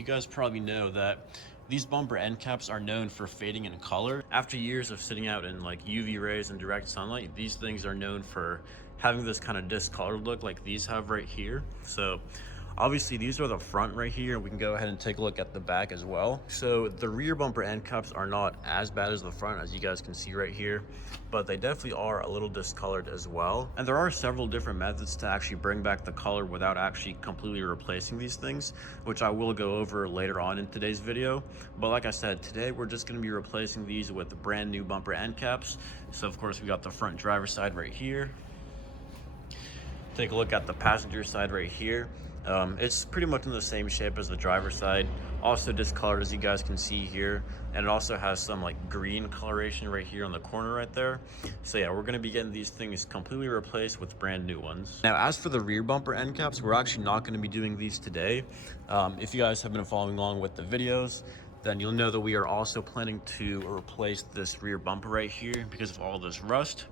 you guys probably know that these bumper end caps are known for fading in color. After years of sitting out in like UV rays and direct sunlight, these things are known for having this kind of discolored look like these have right here. So obviously these are the front right here. We can go ahead and take a look at the back as well. So the rear bumper end caps are not as bad as the front, as you guys can see right here, but they definitely are a little discolored as well. And there are several different methods to actually bring back the color without actually completely replacing these things, which I will go over later on in today's video. But like I said, today we're just going to be replacing these with the brand new bumper end caps. So of course we got the front driver's side right here. Take a look at the passenger side right here. It's pretty much in the same shape as the driver's side, also discolored as you guys can see here, and it also has some like green coloration right here on the corner right there. So yeah, we're going to be getting these things completely replaced with brand new ones. Now as for the rear bumper end caps, we're actually not going to be doing these today. If you guys have been following along with the videos, then you'll know that we are also planning to replace this rear bumper right here because of all this rust.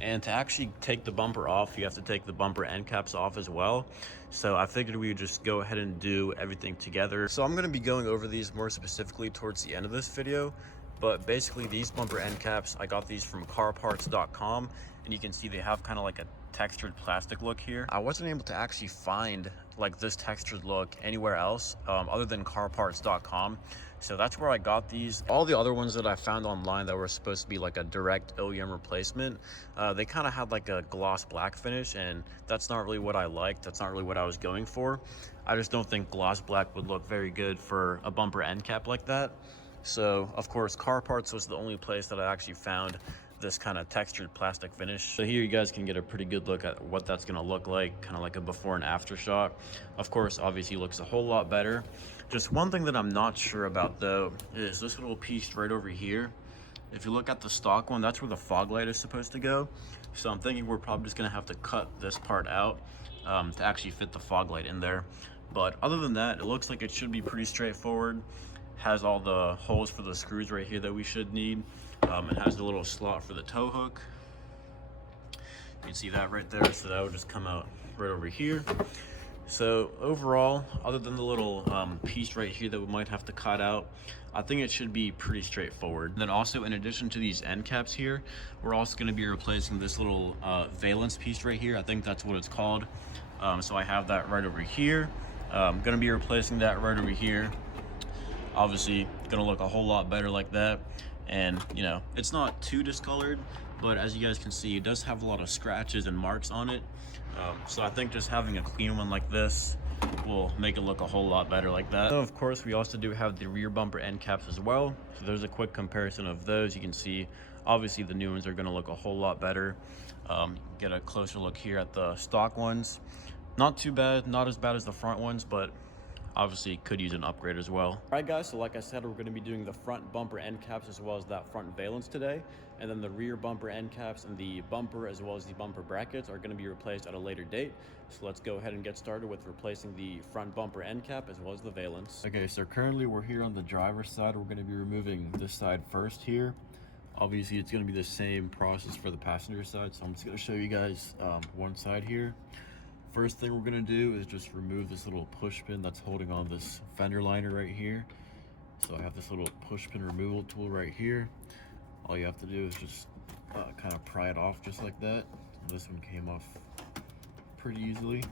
And to actually take the bumper off, you have to take the bumper end caps off as well. So I figured we would just go ahead and do everything together. So I'm going to be going over these more specifically towards the end of this video. But basically these bumper end caps, I got these from carparts.com, and you can see they have kind of like a textured plastic look here. I wasn't able to actually find like this textured look anywhere else other than carparts.com. So that's where I got these. All the other ones that I found online that were supposed to be like a direct OEM replacement, they kind of had like a gloss black finish, and that's not really what I liked. That's not really what I was going for. I just don't think gloss black would look very good for a bumper end cap like that. So of course Car Parts was the only place that I actually found this kind of textured plastic finish. So here you guys can get a pretty good look at what that's going to look like, kind of like a before and after shot. Of course, obviously looks a whole lot better. Just one thing that I'm not sure about though is this little piece right over here. If you look at the stock one, that's where the fog light is supposed to go. So I'm thinking we're probably just going to have to cut this part out to actually fit the fog light in there. But other than that, it looks like it should be pretty straightforward. Has all the holes for the screws right here that we should need. It has the little slot for the tow hook. You can see that right there. So that would just come out right over here. So overall, other than the little piece right here that we might have to cut out, I think it should be pretty straightforward. And then also, in addition to these end caps here, we're also going to be replacing this little valence piece right here. I think that's what it's called. So I have that right over here. I'm going to be replacing that right over here. Obviously gonna look a whole lot better like that. And you know, it's not too discolored, but as you guys can see, it does have a lot of scratches and marks on it. So I think just having a clean one like this will make it look a whole lot better like that. So of course, we also do have the rear bumper end caps as well. So there's a quick comparison of those. You can see, obviously the new ones are gonna look a whole lot better. Get a closer look here at the stock ones. Not too bad, not as bad as the front ones, but obviously could use an upgrade as well. All right guys, so like I said, we're going to be doing the front bumper end caps as well as that front valence today, and then the rear bumper end caps and the bumper as well as the bumper brackets are going to be replaced at a later date. So let's go ahead and get started with replacing the front bumper end cap as well as the valence. Okay, so currently we're here on the driver's side. We're going to be removing this side first here. Obviously it's going to be the same process for the passenger side, so I'm just going to show you guys one side here. First thing we're gonna do is just remove this little push pin that's holding on this fender liner right here. So I have this little push pin removal tool right here. All you have to do is just kind of pry it off just like that. This one came off pretty easily.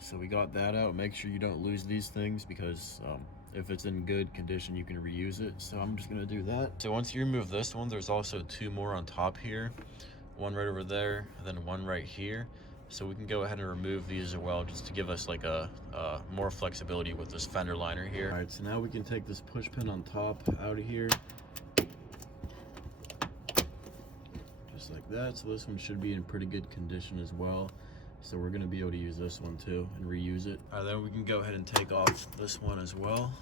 So we got that out. Make sure you don't lose these things because if it's in good condition, you can reuse it. So I'm just gonna do that. So once you remove this one, there's also two more on top here. One right over there, and then one right here. So we can go ahead and remove these as well, just to give us like a more flexibility with this fender liner here. All right, so now we can take this push pin on top out of here. Just like that. So this one should be in pretty good condition as well. So we're gonna be able to use this one too and reuse it. All right, then we can go ahead and take off this one as well.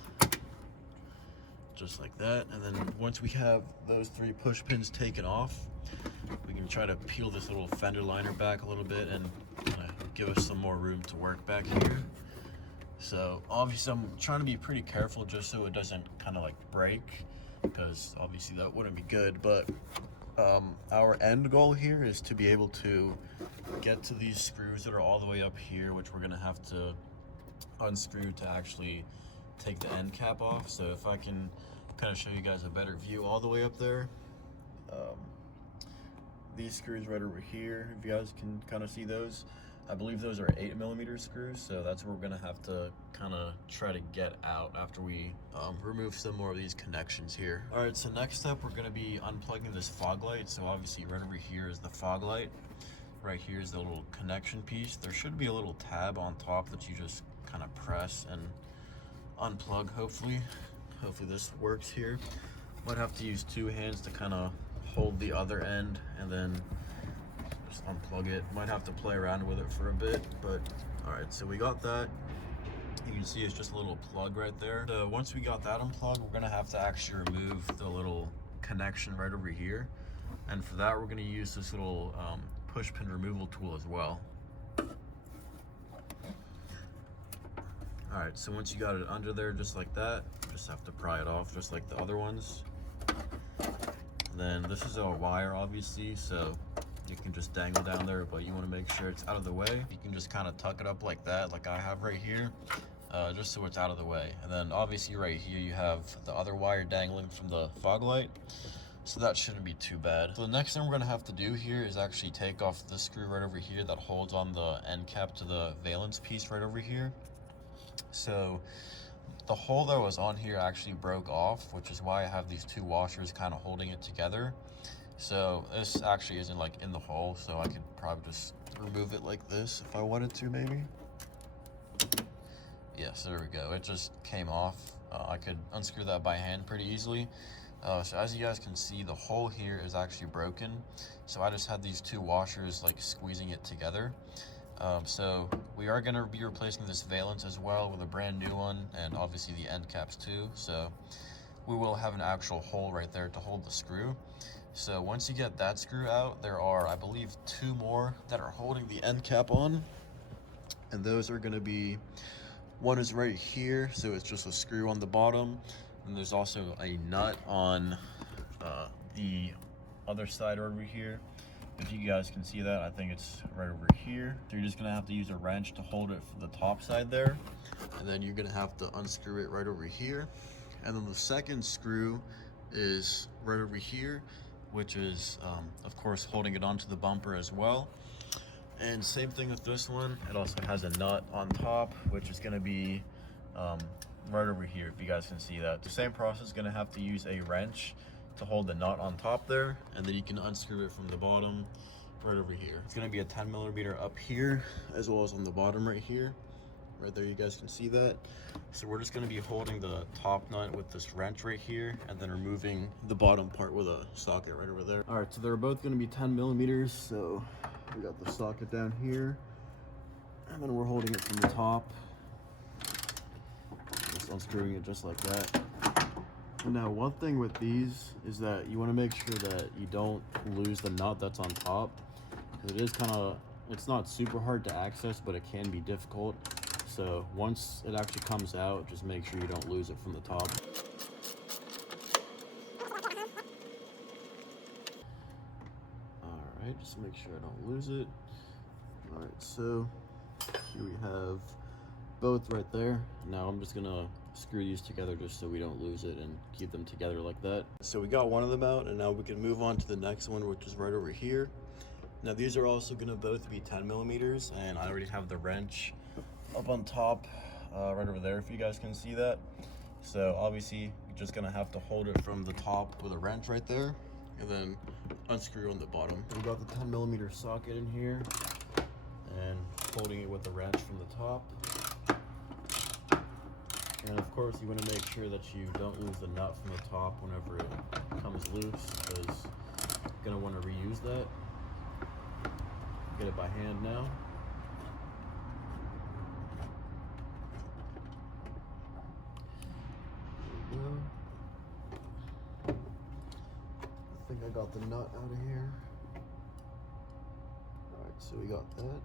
Just like that. And then once we have those three push pins taken off, we can try to peel this little fender liner back a little bit and give us some more room to work back here. So obviously I'm trying to be pretty careful just so it doesn't kind of like break, because obviously that wouldn't be good. But our end goal here is to be able to get to these screws that are all the way up here, which we're gonna have to unscrew to actually take the end cap off. So if I can kind of show you guys a better view all the way up there. These screws right over here, if you guys can kind of see those, I believe those are 8mm screws, so that's what we're gonna have to kind of try to get out after we remove some more of these connections here. All right, so next up, we're gonna be unplugging this fog light. So obviously right over here is the fog light. Right here is the little connection piece. There should be a little tab on top that you just kind of press and unplug, hopefully. Hopefully this works here. Might have to use 2 hands to kind of hold the other end and then just unplug it. Might have to play around with it for a bit, but all right, so we got that. You can see it's just a little plug right there. So once we got that unplugged, we're gonna have to actually remove the little connection right over here. And for that, we're gonna use this little push pin removal tool as well. All right, so once you got it under there just like that, you just have to pry it off just like the other ones. Then this is a wire, obviously, so you can just dangle down there, but you want to make sure it's out of the way. You can just kind of tuck it up like that, like I have right here, just so it's out of the way. And then obviously right here you have the other wire dangling from the fog light, so that shouldn't be too bad. So the next thing we're gonna have to do here is actually take off this screw right over here that holds on the end cap to the valence piece right over here. So the hole that was on here actually broke off, which is why I have these 2 washers kind of holding it together. So this actually isn't like in the hole, so I could probably just remove it like this if I wanted to, maybe. Yes, there we go. It just came off. I could unscrew that by hand pretty easily. So as you guys can see, the hole here is actually broken. So I just had these 2 washers like squeezing it together. So we are going to be replacing this valence as well with a brand new one, and obviously the end caps too. So we will have an actual hole right there to hold the screw. So once you get that screw out, there are, I believe, 2 more that are holding the end cap on. And those are going to be, one is right here, so it's just a screw on the bottom. And there's also a nut on the other side over here. If you guys can see that, I think it's right over here. So you're just gonna have to use a wrench to hold it for the top side there. And then you're gonna have to unscrew it right over here. And then the second screw is right over here, which is, of course, holding it onto the bumper as well. And same thing with this one. It also has a nut on top, which is gonna be right over here, if you guys can see that. The same process, gonna have to use a wrench to hold the nut on top there, and then you can unscrew it from the bottom right over here. It's gonna be a 10mm up here, as well as on the bottom right here. Right there, you guys can see that. So we're just gonna be holding the top nut with this wrench right here, and then removing the bottom part with a socket right over there. All right, so they're both gonna be 10mm, so we got the socket down here, and then we're holding it from the top. Just unscrewing it just like that. Now, one thing with these is that you want to make sure that you don't lose the nut that's on top. It is kind of, it's not super hard to access, but it can be difficult. So once it actually comes out, just make sure you don't lose it from the top. All right, just make sure I don't lose it. All right, so here we have both right there. Now I'm just gonna screw these together just so we don't lose it and keep them together like that. So we got one of them out, and now we can move on to the next one, which is right over here. Now these are also gonna both be 10mm, and I already have the wrench up on top right over there, if you guys can see that. So obviously you're just gonna have to hold it from the top with a wrench right there, and then unscrew on the bottom. We got the 10mm socket in here, and holding it with the wrench from the top. And of course, you want to make sure that you don't lose the nut from the top whenever it comes loose, because you're going to want to reuse that. Get it by hand now. There we go. I think I got the nut out of here. All right, so we got that.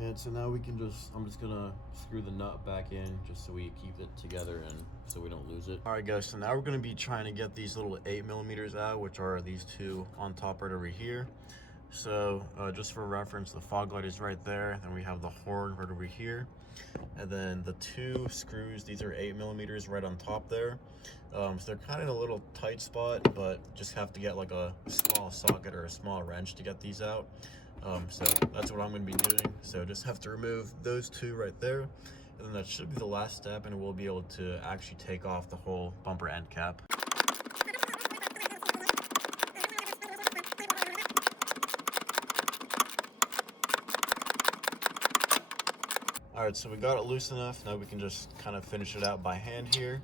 And so now we can I'm just gonna screw the nut back in just so we keep it together and so we don't lose it. All right guys, so now we're gonna be trying to get these little 8mm out, which are these 2 on top right over here. So just for reference, the fog light is right there, then we have the horn right over here. and then the 2 screws, these are 8mm right on top there. So they're kind of in a little tight spot, but just have to get like a small socket or a small wrench to get these out. So that's what I'm going to be doing. So just have to remove those 2 right there, and then that should be the last step, and we'll be able to actually take off the whole bumper end cap. All right, so we got it loose enough. Now we can just kind of finish it out by hand here.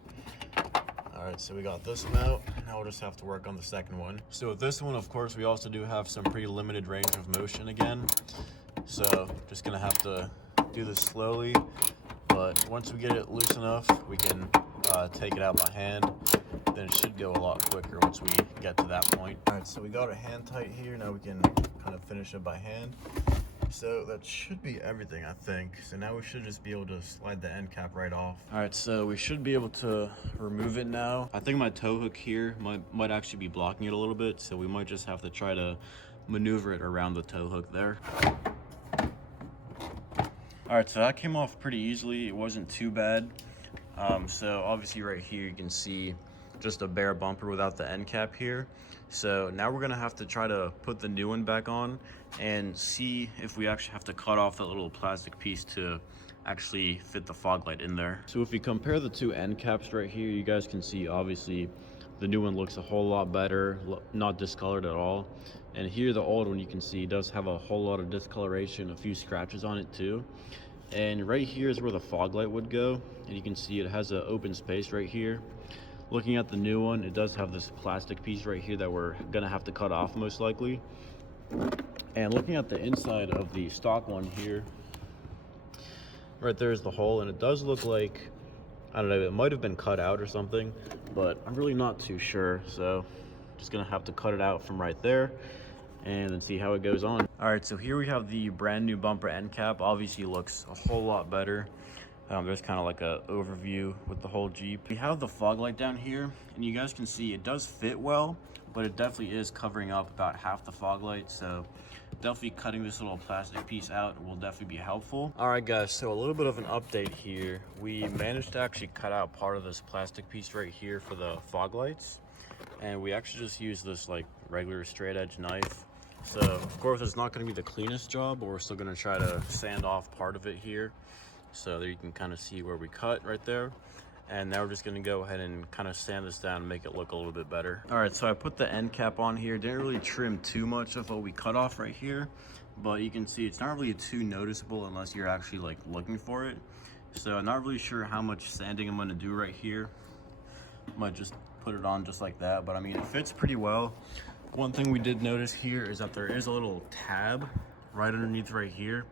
All right, so we got this one out. Now we'll just have to work on the second one. So with this one, of course, we also do have some pretty limited range of motion again. So just gonna have to do this slowly. But once we get it loose enough, we can take it out by hand. Then it should go a lot quicker once we get to that point. All right, so we got it hand tight here. Now we can kind of finish it by hand. So that should be everything, I think. So now we should just be able to slide the end cap right off. All right, so we should be able to remove it now. I think my tow hook here might actually be blocking it a little bit, so we might just have to try to maneuver it around the tow hook there. All right, so that came off pretty easily. It wasn't too bad. So obviously right here you can see just a bare bumper without the end cap here. So now we're gonna have to try to put the new one back on and see if we actually have to cut off that little plastic piece to actually fit the fog light in there. So if we compare the 2 end caps right here, you guys can see obviously the new one looks a whole lot better, not discolored at all. And here the old one, you can see, does have a whole lot of discoloration, a few scratches on it too. And right here is where the fog light would go, and you can see it has an open space right here. Looking at the new one, it does have this plastic piece right here that we're gonna have to cut off most likely. And looking at the inside of the stock one here, right there's the hole, and it does look like, I don't know, it might have been cut out or something, but I'm really not too sure. So just gonna have to cut it out from right there and then see how it goes on. All right, so here we have the brand new bumper end cap. Obviously looks a whole lot better. There's kind of like a overview with the whole Jeep. We have the fog light down here, and you guys can see it does fit well, but it definitely is covering up about half the fog light. So definitely cutting this little plastic piece out will definitely be helpful. All right guys, so a little bit of an update here. We managed to actually cut out part of this plastic piece right here for the fog lights, and we actually just used this like regular straight edge knife. So of course it's not going to be the cleanest job, but we're still going to try to sand off part of it here. So there you can kind of see where we cut right there. And now we're just gonna go ahead and kind of sand this down and make it look a little bit better. All right, so I put the end cap on here. Didn't really trim too much of what we cut off right here, but you can see it's not really too noticeable unless you're actually like looking for it. So I'm not really sure how much sanding I'm gonna do right here. Might just put it on just like that, but I mean, it fits pretty well. One thing we did notice here is that there is a little tab right underneath right here.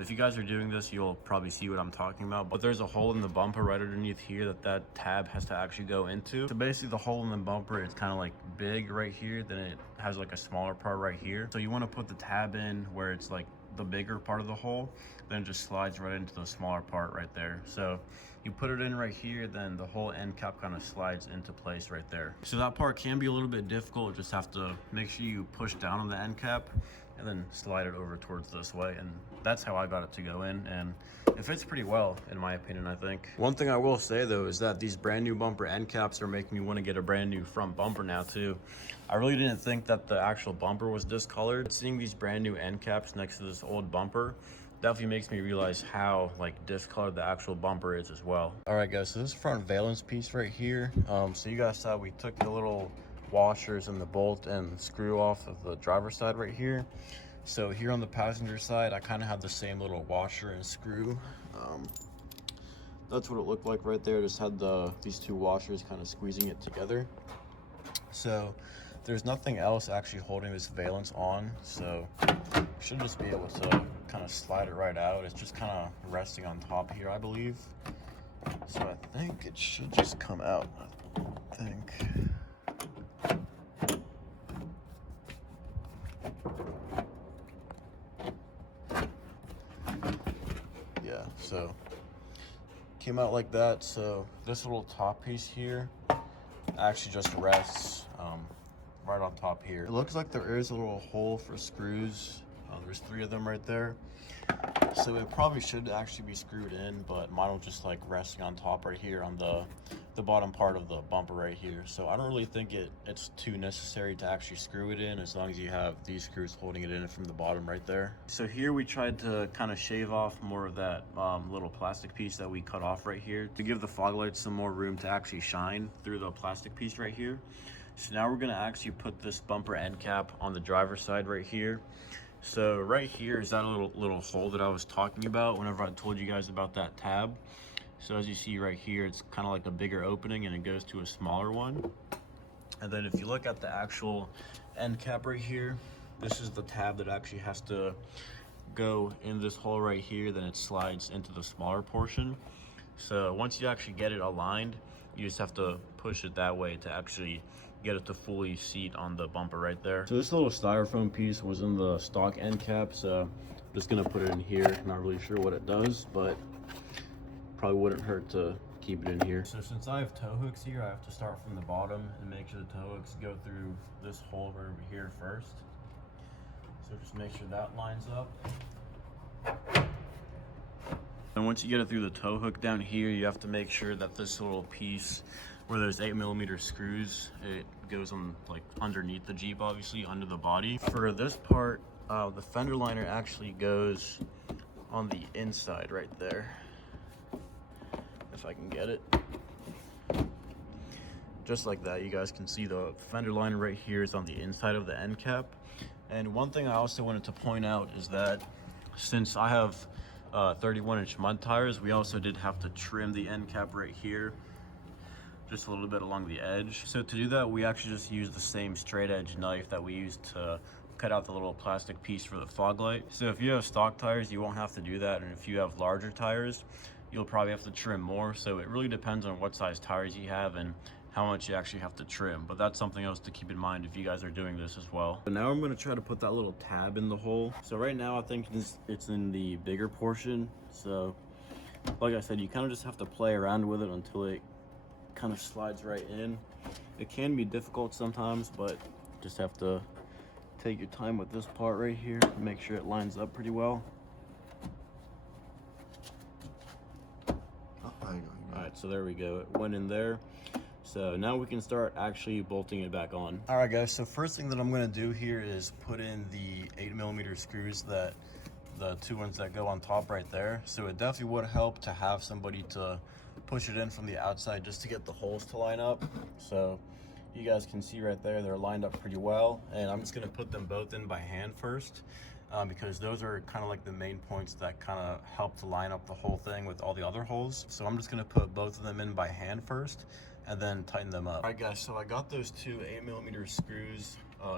If you guys are doing this, you'll probably see what I'm talking about, but there's a hole in the bumper right underneath here that tab has to actually go into. So basically the hole in the bumper is kind of like big right here, then it has like a smaller part right here. So you want to put the tab in where it's like the bigger part of the hole, then it just slides right into the smaller part right there. So you put it in right here, then the whole end cap kind of slides into place right there. So that part can be a little bit difficult. Just have to make sure you push down on the end cap and then slide it over towards this way, and that's how I got it to go in, and it fits pretty well in my opinion. I think one thing I will say though is that these brand new bumper end caps are making me want to get a brand new front bumper now too. I really didn't think that the actual bumper was discolored. Seeing these brand new end caps next to this old bumper definitely makes me realize how like discolored the actual bumper is as well. All right guys, so this front valence piece right here, so you guys saw we took the little washers and the bolt and screw off of the driver's side right here. So here on the passenger side, I kind of have the same little washer and screw. That's what it looked like right there. Just had these 2 washers kind of squeezing it together. So there's nothing else actually holding this valence on, so should just be able to kind of slide it right out. It's just kind of resting on top here, I believe. So I think it should just come out, I think. Yeah, so came out like that. So this little top piece here actually just rests right on top here. It looks like there is a little hole for screws There's 3 of them right there. So it probably should actually be screwed in, but mine was just like resting on top right here on the bottom part of the bumper right here. So I don't really think it's too necessary to actually screw it in, as long as you have these screws holding it in from the bottom right there. So here we tried to kind of shave off more of that little plastic piece that we cut off right here to give the fog lights some more room to actually shine through the plastic piece right here. So now we're gonna actually put this bumper end cap on the driver's side right here. So right here is that little hole that I was talking about whenever I told you guys about that tab. So as you see right here, it's kind of like a bigger opening and it goes to a smaller one. And then if you look at the actual end cap right here, this is the tab that actually has to go in this hole right here, then it slides into the smaller portion. So once you actually get it aligned, you just have to push it that way to actually get it to fully seat on the bumper right there. So this little styrofoam piece was in the stock end cap, so I'm just gonna put it in here. Not really sure what it does, but probably wouldn't hurt to keep it in here. So since I have tow hooks here, I have to start from the bottom and make sure the tow hooks go through this hole right over here first. So just make sure that lines up. And once you get it through the tow hook down here, you have to make sure that this little piece where there's 8mm screws, it goes on like underneath the Jeep, obviously under the body. For this part, the fender liner actually goes on the inside right there, if I can get it. Just like that, you guys can see the fender liner right here is on the inside of the end cap. And one thing I also wanted to point out is that since I have 31-inch mud tires, we also did have to trim the end cap right here just a little bit along the edge. So to do that, we actually just used the same straight edge knife that we used to cut out the little plastic piece for the fog light. So if you have stock tires, you won't have to do that, and if you have larger tires, you'll probably have to trim more. So it really depends on what size tires you have and how much you actually have to trim, but that's something else to keep in mind if you guys are doing this as well. So now I'm going to try to put that little tab in the hole. So right now I think it's in the bigger portion, so like I said, you kind of just have to play around with it until it kind of slides right in. It can be difficult sometimes, but just have to take your time with this part right here and make sure it lines up pretty well. Alright, so there we go, it went in there. So now we can start actually bolting it back on. All right guys, so first thing that I'm gonna do here is put in the 8mm screws, that the 2 ones that go on top right there. So it definitely would help to have somebody to push it in from the outside just to get the holes to line up. So you guys can see right there, they're lined up pretty well. And I'm just gonna put them both in by hand first, because those are kind of like the main points that kind of help to line up the whole thing with all the other holes. So I'm just gonna put both of them in by hand first and then tighten them up. All right guys, so I got those 2 8mm screws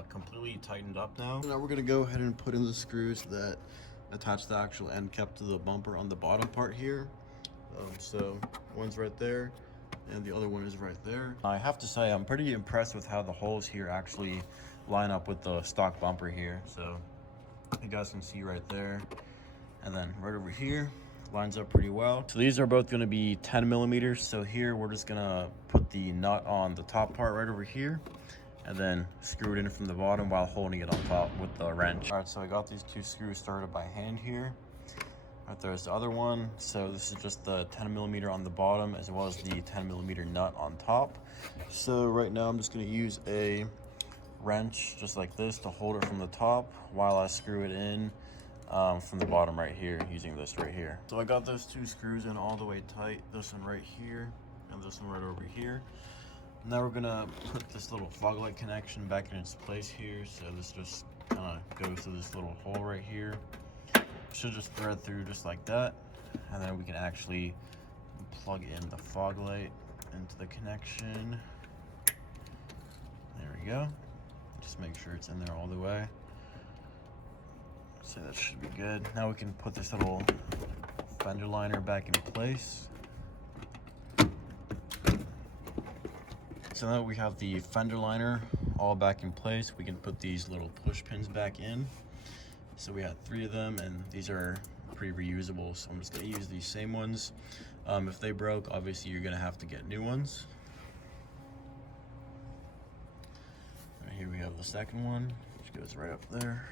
completely tightened up now. Now we're gonna go ahead and put in the screws that attach the actual end cap to the bumper on the bottom part here. So one's right there and the other one is right there. I have to say, I'm pretty impressed with how the holes here actually line up with the stock bumper here. So you guys can see right there, and then right over here lines up pretty well. So these are both going to be 10mm. So here we're just gonna put the nut on the top part right over here and then screw it in from the bottom while holding it on top with the wrench. All right, so I got these 2 screws started by hand here. Right there's the other one. So this is just the 10mm on the bottom as well as the 10mm nut on top. So right now I'm just going to use a wrench just like this to hold it from the top while I screw it in from the bottom right here using this right here. So I got those 2 screws in all the way tight, this one right here and this one right over here. Now we're gonna put this little fog light connection back in its place here. So this just kind of goes to this little hole right here. Should just thread through just like that, and then we can actually plug in the fog light into the connection. There we go. Just make sure it's in there all the way. So that should be good. Now we can put this little fender liner back in place. So now that we have the fender liner all back in place, we can put these little push pins back in. So we had 3 of them, and these are pretty reusable, so I'm just gonna use these same ones. If they broke, obviously you're gonna have to get new ones. Right here we have the second one, which goes right up there.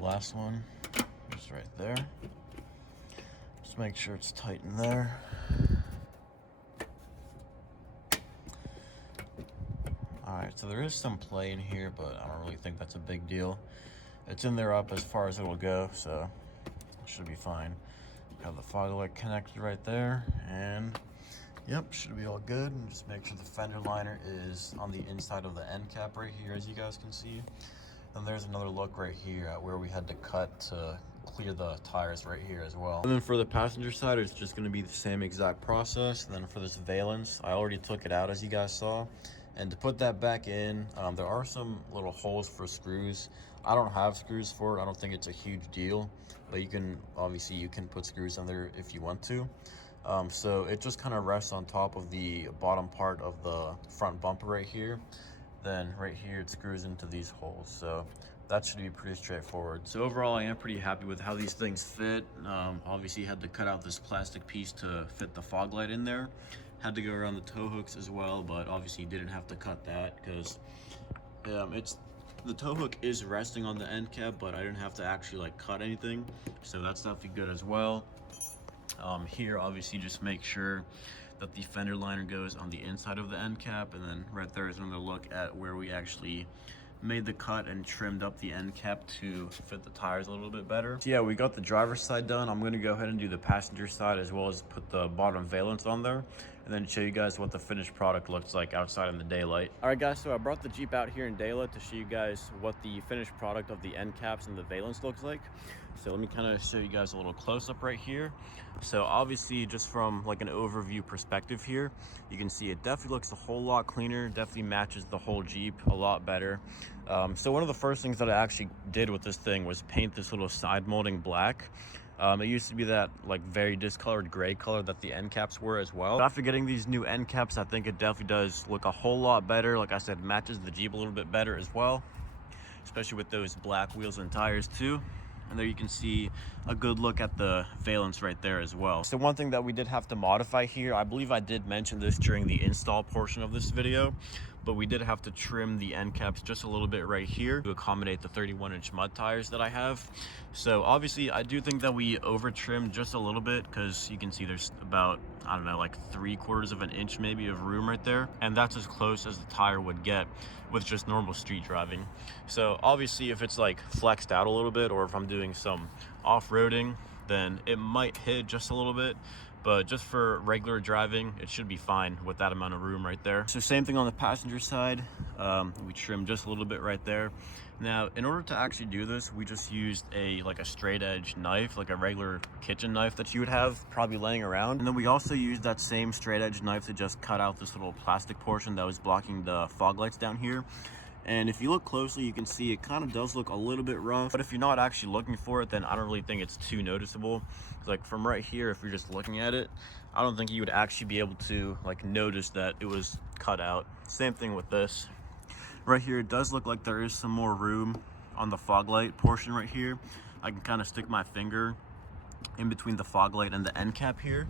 the last one. Just right there. Just make sure it's tight in there. Alright, so there is some play in here, but I don't really think that's a big deal. It's in there up as far as it'll go, so it should be fine. Have the fog light connected right there, and yep, should be all good. And just make sure the fender liner is on the inside of the end cap right here, as you guys can see. And there's another look right here at where we had to cut to clear the tires right here as well. And then for the passenger side, it's just going to be the same exact process. And then for this valence, I already took it out, as you guys saw. And to put that back in, there are some little holes for screws. I don't have screws for it. I don't think it's a huge deal, but you can put screws in there if you want to. So it just kind of rests on top of the bottom part of the front bumper right here. Then right here it screws into these holes. So that should be pretty straightforward. So overall, I am pretty happy with how these things fit. Obviously had to cut out this plastic piece to fit the fog light in there. Had to go around the tow hooks as well, but obviously didn't have to cut that because the tow hook is resting on the end cap, but I didn't have to actually like cut anything. So that's definitely good as well. Here, obviously, just make sure that the fender liner goes on the inside of the end cap, and then right there is another look at where we actually made the cut and trimmed up the end cap to fit the tires a little bit better. So yeah, we got the driver's side done. I'm going to go ahead and do the passenger side as well as put the bottom valence on there, and then show you guys what the finished product looks like outside in the daylight. All right guys, so I brought the Jeep out here in daylight to show you guys what the finished product of the end caps and the valence looks like. So let me kind of show you guys a little close-up right here. So obviously, just from like an overview perspective here, you can see it definitely looks a whole lot cleaner, definitely matches the whole Jeep a lot better. So one of the first things that I actually did with this thing was paint this little side molding black. It used to be that like very discolored gray color that the end caps were as well. But after getting these new end caps, I think it definitely does look a whole lot better. Like I said, matches the Jeep a little bit better as well, especially with those black wheels and tires too. And there you can see a good look at the valence right there as well. So one thing that we did have to modify here, I believe I did mention this during the install portion of this video, but we did have to trim the end caps just a little bit right here to accommodate the 31-inch mud tires that I have. So obviously I do think that we over trimmed just a little bit, because you can see there's about, I don't know, like 3/4 of an inch maybe of room right there, and that's as close as the tire would get with just normal street driving. So obviously if it's like flexed out a little bit, or if I'm doing some off-roading, then it might hit just a little bit, but just for regular driving, it should be fine with that amount of room right there. So same thing on the passenger side. We trimmed just a little bit right there. Now, in order to actually do this, we just used a straight edge knife, like a regular kitchen knife that you would have probably laying around. And then we also used that same straight edge knife to just cut out this little plastic portion that was blocking the fog lights down here. And if you look closely, you can see it kind of does look a little bit rough, but if you're not actually looking for it, then I don't really think it's too noticeable. Like from right here, if you're just looking at it, I don't think you would actually be able to like notice that it was cut out. Same thing with this. Right here, it does look like there is some more room on the fog light portion right here. I can kind of stick my finger in between the fog light and the end cap here.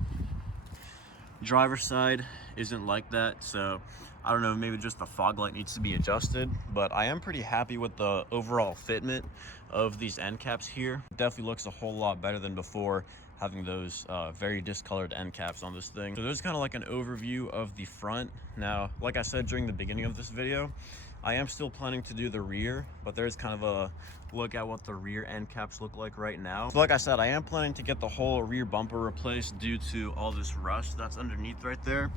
Driver's side isn't like that, so I don't know, maybe just the fog light needs to be adjusted, but I am pretty happy with the overall fitment of these end caps here. It definitely looks a whole lot better than before, having those very discolored end caps on this thing. So there's kind of like an overview of the front. Now, like I said during the beginning of this video, I am still planning to do the rear, but there's kind of a look at what the rear end caps look like right now. So like I said, I am planning to get the whole rear bumper replaced due to all this rust that's underneath right there.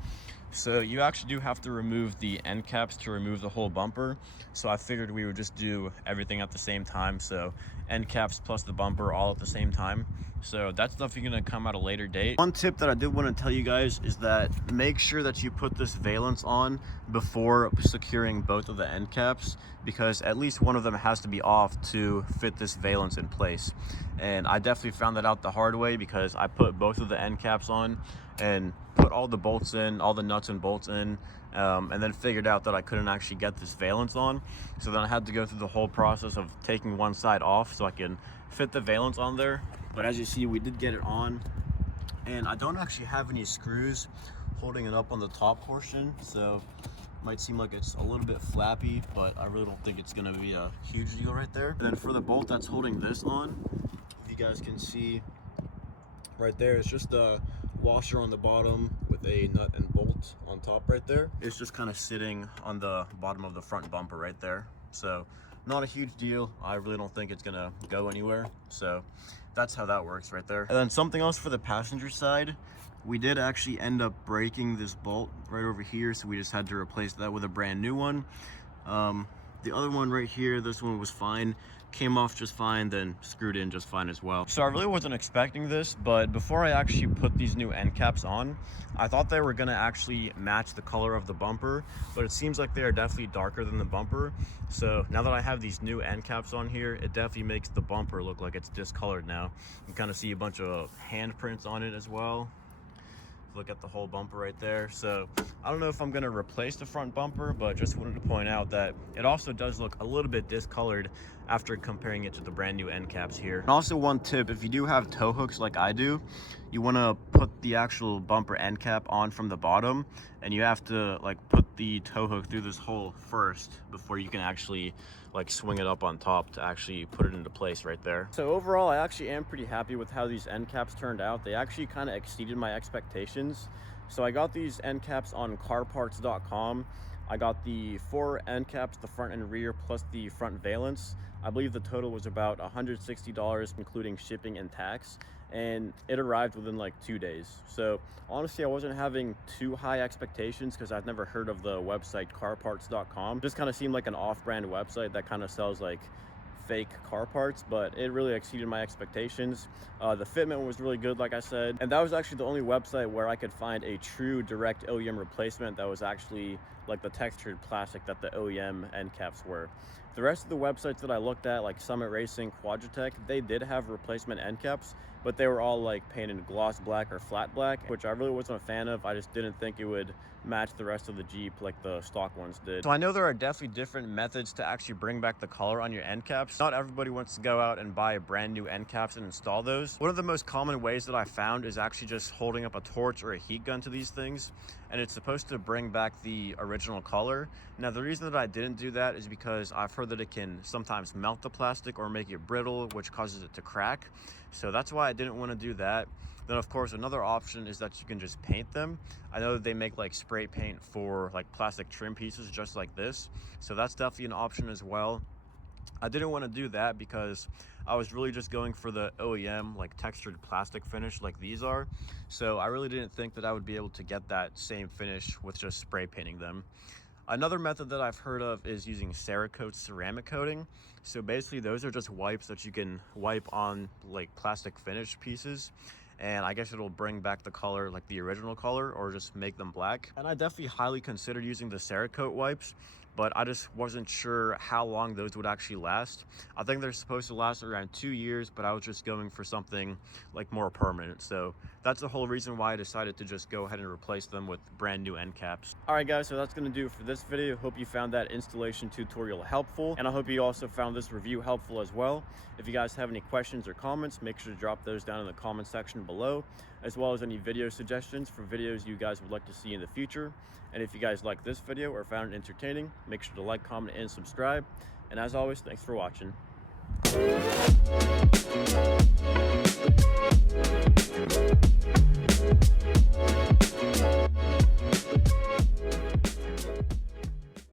So you actually do have to remove the end caps to remove the whole bumper. So I figured we would just do everything at the same time. So end caps plus the bumper all at the same time. So that's definitely gonna come at a later date. One tip that I did want to tell you guys is that make sure that you put this valence on before securing both of the end caps, because at least one of them has to be off to fit this valence in place. And I definitely found that out the hard way, because I put both of the end caps on and put all the bolts in, all the nuts and bolts in, and then figured out that I couldn't actually get this valence on. So then I had to go through the whole process of taking one side off so I can fit the valence on there. But as you see, we did get it on, and I don't actually have any screws holding it up on the top portion. So Might seem like it's a little bit flappy, but I really don't think it's gonna be a huge deal right there. And then for the bolt that's holding this on, if you guys can see right there, it's just a washer on the bottom with a nut and bolt on top right there. It's just kind of sitting on the bottom of the front bumper right there. So not a huge deal. I really don't think it's gonna go anywhere. So that's how that works right there. And then something else for the passenger side, we did actually end up breaking this bolt right over here, so we just had to replace that with a brand new one. The other one right here, this one was fine, came off just fine, then screwed in just fine as well. So I really wasn't expecting this, but before I actually put these new end caps on, I thought they were gonna actually match the color of the bumper, but it seems like they are definitely darker than the bumper. So now that I have these new end caps on here, it definitely makes the bumper look like it's discolored now. You can kind of see a bunch of handprints on it as well. Look at the whole bumper right there. So I don't know if I'm gonna replace the front bumper, but just wanted to point out that it also does look a little bit discolored after comparing it to the brand new end caps here. And also one tip, if you do have tow hooks like I do, you wanna put the actual bumper end cap on from the bottom, and you have to like put the tow hook through this hole first before you can actually like swing it up on top to actually put it into place right there. So overall, I actually am pretty happy with how these end caps turned out. They actually kind of exceeded my expectations. So I got these end caps on carparts.com. I got the 4 end caps, the front and rear, plus the front valence. I believe the total was about $160, including shipping and tax, and it arrived within like 2 days. So honestly, I wasn't having too high expectations because I've never heard of the website carparts.com. Just kind of seemed like an off-brand website that kind of sells like fake car parts, but it really exceeded my expectations. The fitment was really good, like I said, and that was actually the only website where I could find a true direct OEM replacement that was actually like the textured plastic that the OEM end caps were. The rest of the websites that I looked at, like Summit Racing, Quadratech, they did have replacement end caps, but they were all like painted gloss black or flat black, which I really wasn't a fan of. I just didn't think it would match the rest of the Jeep like the stock ones did. So I know there are definitely different methods to actually bring back the color on your end caps. Not everybody wants to go out and buy brand new end caps and install those. One of the most common ways that I found is actually just holding up a torch or a heat gun to these things, and it's supposed to bring back the original color. Now the reason that I didn't do that is because I've heard that it can sometimes melt the plastic or make it brittle, which causes it to crack. So that's why I didn't want to do that. Then of course another option is that you can just paint them. I know that they make like spray paint for like plastic trim pieces just like this, so that's definitely an option as well. I didn't want to do that because I was really just going for the OEM like textured plastic finish like these are, so I really didn't think that I would be able to get that same finish with just spray painting them. Another method that I've heard of is using Cerakote ceramic coating. So basically those are just wipes that you can wipe on like plastic finish pieces, and I guess it'll bring back the color like the original color or just make them black. And I definitely highly considered using the Cerakote wipes, but I just wasn't sure how long those would actually last. I think they're supposed to last around 2 years, but I was just going for something like more permanent. So that's the whole reason why I decided to just go ahead and replace them with brand new end caps. All right guys, so that's gonna do it for this video. Hope you found that installation tutorial helpful, and I hope you also found this review helpful as well. If you guys have any questions or comments, make sure to drop those down in the comment section below, as well as any video suggestions for videos you guys would like to see in the future. And if you guys like this video or found it entertaining, make sure to like, comment, and subscribe. And as always, thanks for watching.